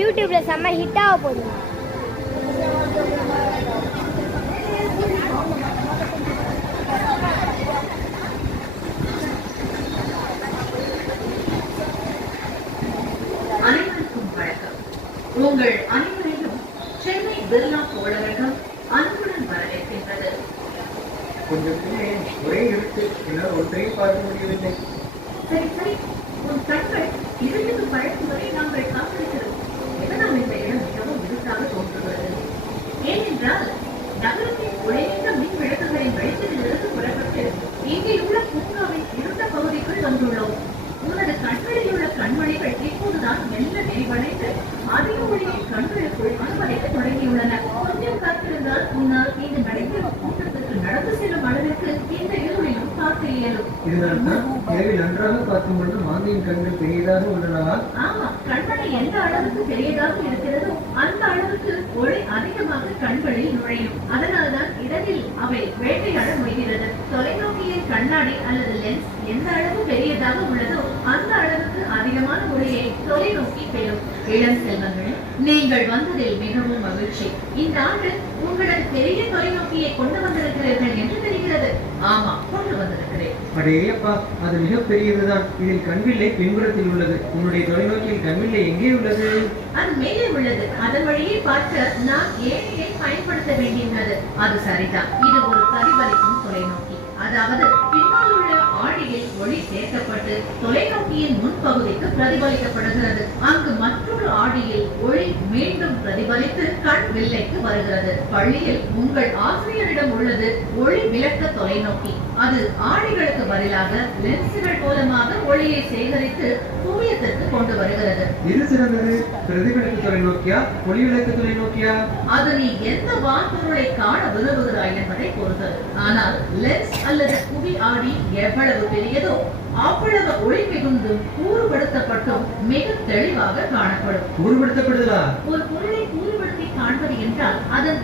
யூடியூப்ல செம்ம ஹிட் ஆக போகுது. அனைவருக்கும் வணக்கம். உங்கள் அனைவரையும் சென்னை பிர்லா கோளரங்கம் அன்புடன் வரவேற்கின்றது. கொஞ்சம் ஒரே எழுத்து என்னால் ஒன்றையும் பார்க்க முடியவில்லை. சரி சரி, உன் கண்கள் இரண்டுக்கு பழக்கும் வரை நாங்கள் காத்திருக்கிறோம். எதனால் இந்த இடம் மிகவும் இருட்டாக தோன்றுகிறது? ஏனென்றால் நகரத்தின் ஒளிந்த மின் விளக்குகளின் வெளிச்சத்திலிருந்து புறப்பட்டு இங்கே உள்ள பூங்காவின் இருண்ட பகுதிக்குள் வந்துள்ளோம். உனது கண்களில் உள்ள கண்மணிகள் இப்போதுதான் மெல்ல விரிவடைந்து அதிக ஒளியை கண்களுக்குள் அனுமதிக்க தொடங்கியுள்ளன. கொஞ்சம் காத்திருந்தால் உன்னால் இங்கு நடைபெறும் கூட்டத்துக்கு நடந்து செல்லும் அளவிற்கு இந்த இருளிலும் பார்க்க இயலும். இதனால்தான் இரவில் நன்றாக பார்க்கும் பொழுது மாந்தியின் கண்கள் பெரியதாக உள்ளனவா? ஆமா, கண்மணி எந்த அளவுக்கு பெரியதாக இருக்கிறதோ அந்த அளவுக்கு ஒளி அதிகமாக கண்களில் நுழையும். அதனால்தான் இரவில் அவை வேட்டையாட முடிகிறது. தொலைநோக்கியின் கண்ணாடி அல்லது லென்ஸ் எந்த அளவு பெரியதாக உள்ளதோ அந்த அளவுக்கு அதிகமான ஒளியை தொலைநோக்கி பெறும். இளம் செல்வங்களே, நீங்கள் வந்ததில் மிகவும் மகிழ்ச்சி. இந்த ஆண்டு உங்களது பெரிய தொலைநோக்கியை கொண்டு வந்திருக்கிறீர்கள் என்று தெரிகிறது. ஆமா, கொண்டு வந்திருக்கிறேன். அடேயப்பா, அது மிக பெரியதுதான். இதில் கண்வில்லை பின்புறத்தில் உள்ளது. உன்னுடைய தொலைநோக்கியில் கண்வில்லை எங்கே உள்ளது? அது மேலே உள்ளது. அதன் வழியே பார்க்க நான் ஏழையை பயன்படுத்த வேண்டியுள்ளது. அது சரிதான். இது ஒரு பிரதிபலிக்கும் தொலைநோக்கி. அதாவது பின்னால் உள்ள ஆடியில் ஒளி சேர்க்கப்பட்டு தொலைநோக்கியின் முன்பகுதிக்கு பிரதிபலிக்கப்படுகிறது. அங்கு மற்றொரு ஆடியில் ஒளி மீண்டும் பிரதிபலித்து கண் வில்லைக்கு வருகிறது. பள்ளியில் உங்கள் ஆசிரியரிடம் உள்ளது ஒளி விளக்க தொலைநோக்கி. அது ஆடிகளுக்கு பதிலாக லென்சுகள் மூலமாக ஒளியை சேகரித்து குவியத்திற்கு கொண்டு வருகிறது. இது சிறந்தது. பிரதிபலிப்பு தொலைநோக்கியா, ஒளி விளக்கு தொலைநோக்கியா? அது நீ எந்த வான்பொருளை காண விரும்புகிறாய் என்பதை பொறுத்தது. ஆனால் லென்ஸ் அல்லது குவி ஆடி எவ்வளவு பெரியதோ அவ்வளவு ஒளி மிகுந்தும் கூறுபடுத்தப்பட்டும் மிக தெளிவாக காணப்படும். கூறுபடுத்தப்படுதலா? ஒரு பொருளை கூறுபடுத்தி காண்பது என்றால் அதன்